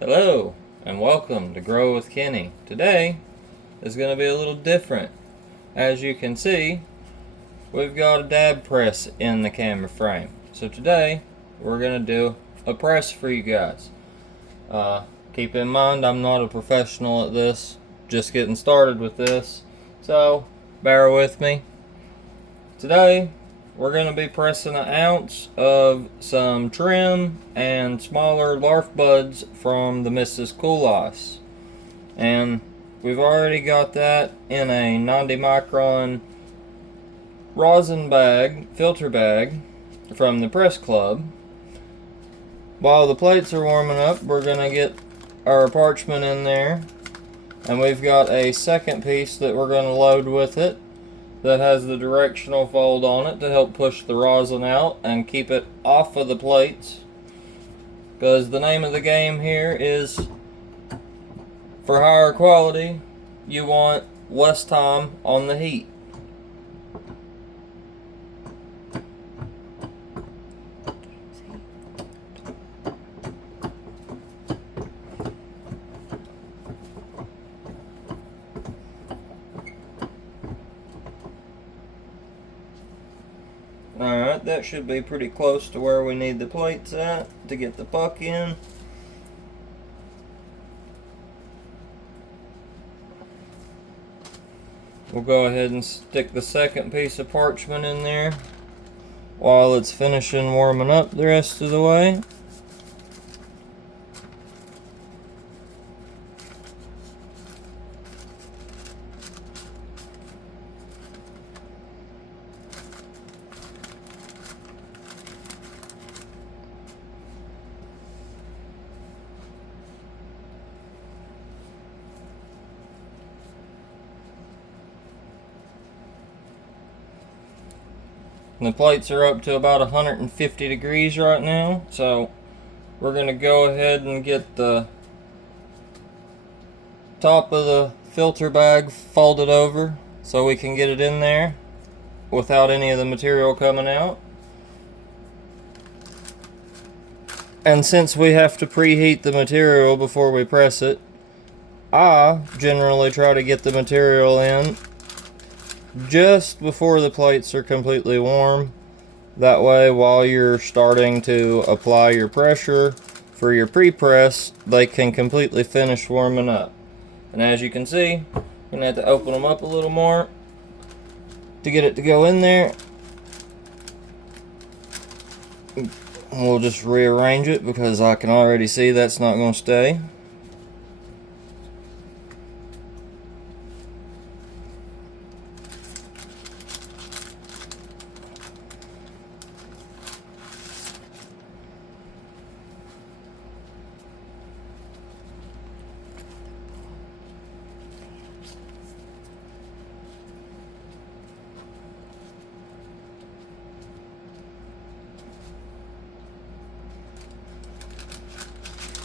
Hello, and welcome to Grow with Kenny. Today is going to be a little different. As you can see, we've got a dab press in the camera frame. So today, we're going to do a press for you guys. Keep in mind, I'm not a professional at this, just getting started with this, so bear with me. Today, we're going to be pressing an ounce of some trim and smaller larf buds from the Mrs. Cool Ice. And we've already got that in a 90 micron rosin bag, filter bag, from the press club. While the plates are warming up, we're going to get our parchment in there. And we've got a second piece that we're going to load with it that has the directional fold on it to help push the rosin out and keep it off of the plates. Because the name of the game here is, for higher quality, you want less time on the heat. Alright, that should be pretty close to where we need the plates at to get the puck in. We'll go ahead and stick the second piece of parchment in there while it's finishing warming up the rest of the way. And the plates are up to about 150 degrees right now, so we're going to go ahead and get the top of the filter bag folded over so we can get it in there without any of the material coming out. And since we have to preheat the material before we press it, I generally try to get the material in just before the plates are completely warm. That way, while you're starting to apply your pressure for your pre-press, they can completely finish warming up. And as you can see, I'm going to have to open them up a little more to get it to go in there. We'll just rearrange it because I can already see that's not going to stay.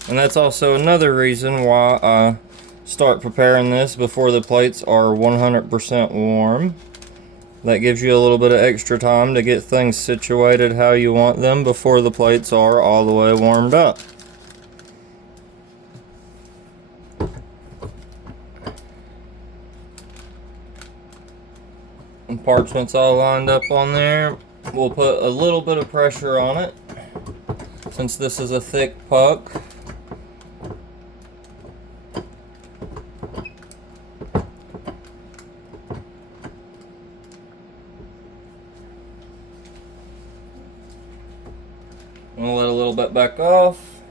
And that's also another reason why I start preparing this before the plates are 100% warm. That gives you a little bit of extra time to get things situated how you want them before the plates are all the way warmed up. And parchment's all lined up on there. We'll put a little bit of pressure on it since this is a thick puck. We'll let a little bit back off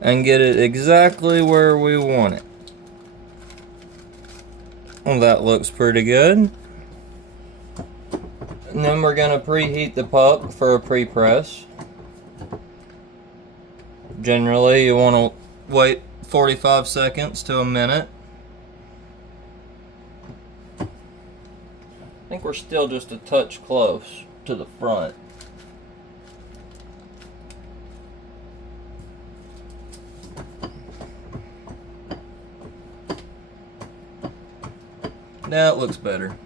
and get it exactly where we want it. Well, that looks pretty good. And then we're going to preheat the puck for a pre-press. Generally, you want to wait 45 seconds to a minute. I think we're still just a touch close to the front. Now it looks better.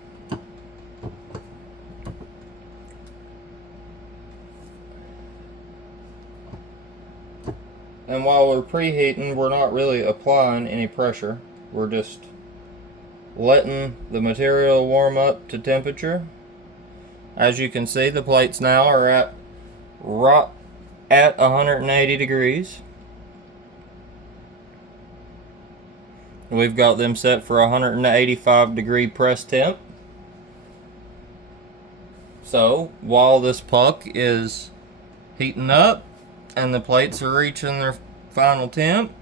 And while we're preheating, we're not really applying any pressure. We're just letting the material warm up to temperature. As you can see, the plates now are at 180 degrees. We've got them set for 185 degree press temp. So while this puck is heating up and the plates are reaching their final temp,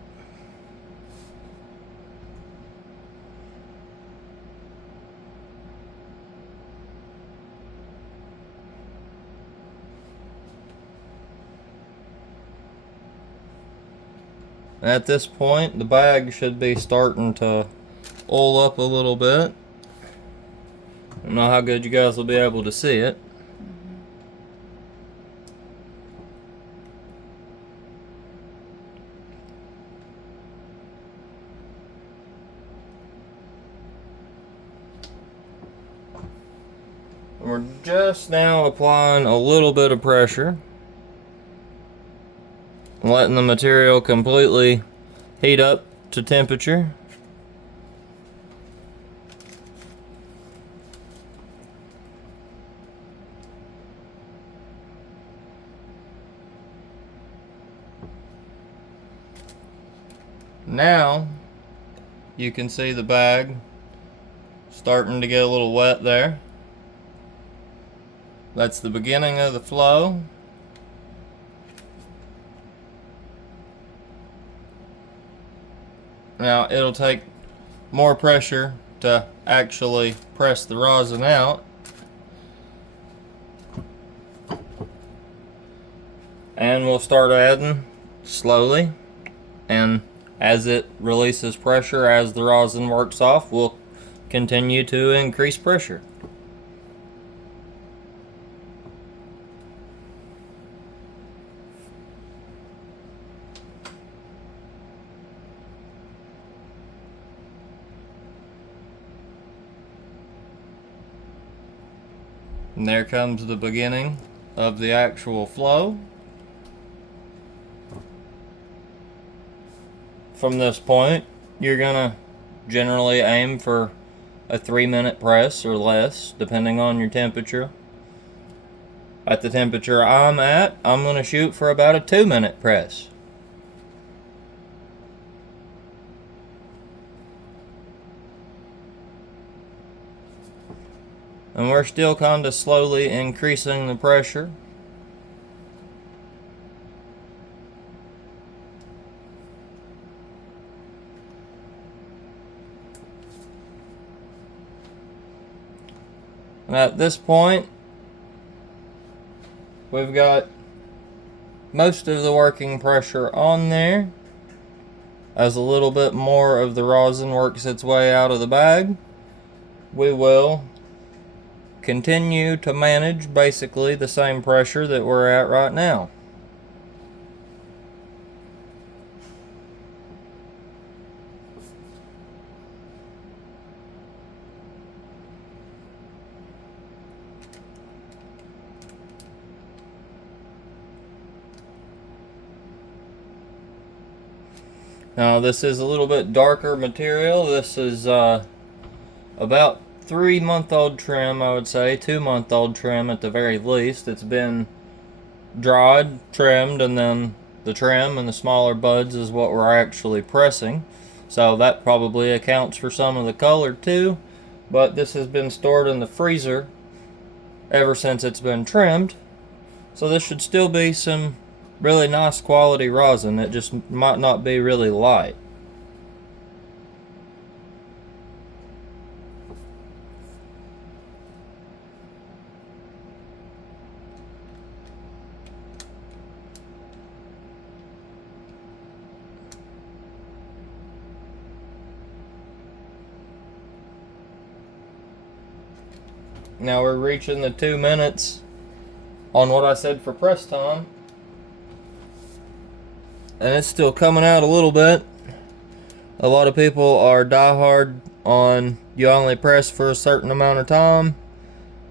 at this point the bag should be starting to oil up a little bit. I don't know how good you guys will be able to see it. We're just now applying a little bit of pressure, letting the material completely heat up to temperature. Now you can see the bag starting to get a little wet there. That's the beginning of the flow. Now it'll take more pressure to actually press the rosin out. And we'll start adding slowly, and as it releases pressure, as the rosin works off, we'll continue to increase pressure. And there comes the beginning of the actual flow. From this point, you're gonna generally aim for a 3-minute press or less, depending on your temperature. At the temperature I'm at, I'm gonna shoot for about a 2-minute press. And we're still kind of slowly increasing the pressure. And at this point, we've got most of the working pressure on there. As a little bit more of the rosin works its way out of the bag, we will continue to manage basically the same pressure that we're at right now. Now this is a little bit darker material. This is about 3-month-old trim, I would say, 2-month-old trim at the very least. It's been dried, trimmed, and then the trim and the smaller buds is what we're actually pressing. So that probably accounts for some of the color too. But this has been stored in the freezer ever since it's been trimmed. So this should still be some really nice quality rosin. It just might not be really light. Now we're reaching the 2 minutes on what I said for press time. And it's still coming out a little bit. A lot of people are diehard on you only press for a certain amount of time.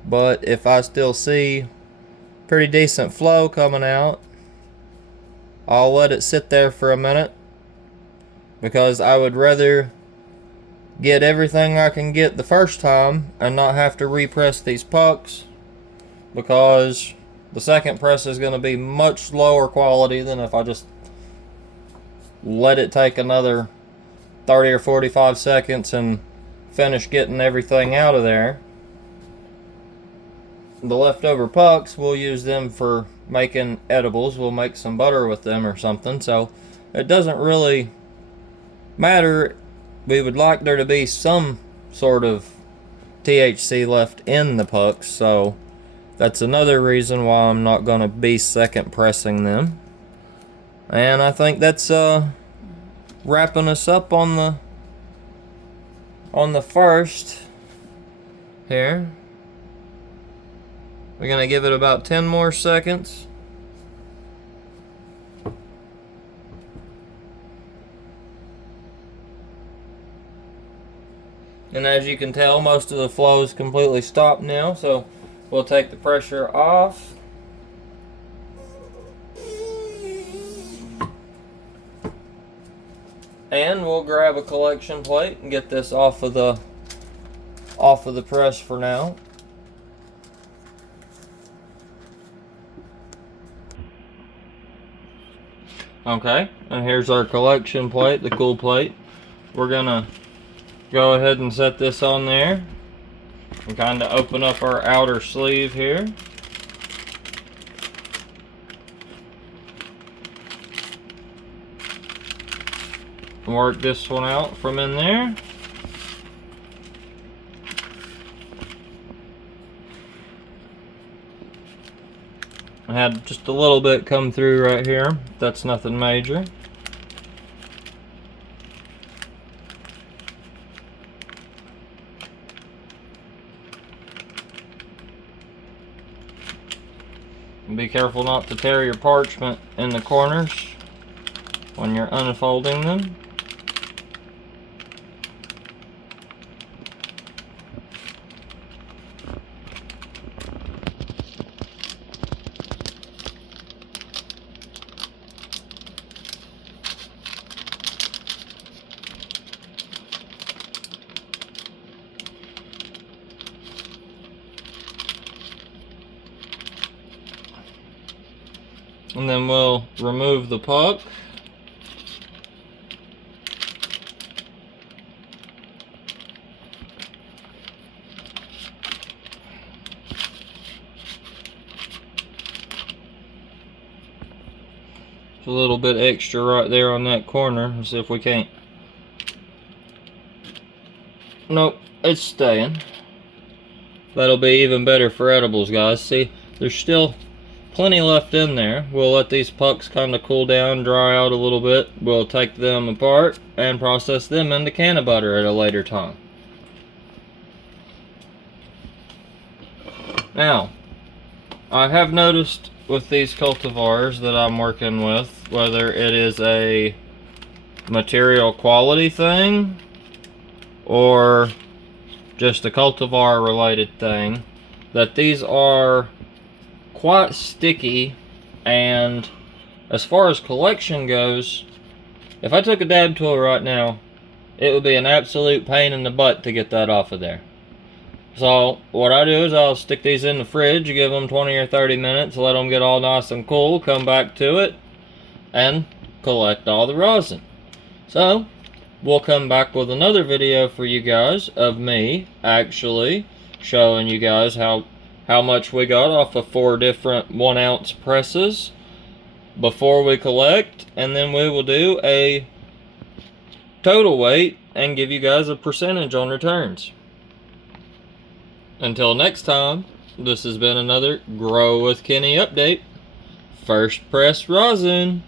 But if I still see pretty decent flow coming out, I'll let it sit there for a minute because I would rather get everything I can get the first time and not have to repress these pucks, because the second press is going to be much lower quality than if I just let it take another 30 or 45 seconds and finish getting everything out of there. The leftover pucks, we'll use them for making edibles. We'll make some butter with them or something, so it doesn't really matter. We would like there to be some sort of THC left in the pucks, so that's another reason why I'm not going to be second pressing them. And I think that's wrapping us up on the first here. We're going to give it about 10 more seconds. And as you can tell, most of the flow is completely stopped now, so we'll take the pressure off. And we'll grab a collection plate and get this off of the press for now. Okay, and here's our collection plate, the cool plate. We're gonna go ahead and set this on there and kind of open up our outer sleeve here. Work this one out from in there. I had just a little bit come through right here. That's nothing major. And be careful not to tear your parchment in the corners when you're unfolding them. And then we'll remove the puck. It's a little bit extra right there on that corner. Let's see if we can't. Nope, it's staying. That'll be even better for edibles, guys. See, there's still plenty left in there. We'll let these pucks kind of cool down, dry out a little bit. We'll take them apart and process them into can of butter at a later time. Now, I have noticed with these cultivars that I'm working with, whether it is a material quality thing or just a cultivar related thing, that these are quite sticky, and as far as collection goes, if I took a dab tool right now, it would be an absolute pain in the butt to get that off of there. So what I do is I'll stick these in the fridge, give them 20 or 30 minutes, let them get all nice and cool, come back to it, and collect all the rosin. So we'll come back with another video for you guys of me actually showing you guys how much we got off of 4 different 1 ounce presses before we collect, and then we will do a total weight and give you guys a percentage on returns. Until next time, this has been another Grow with Kenny update. First press rosin.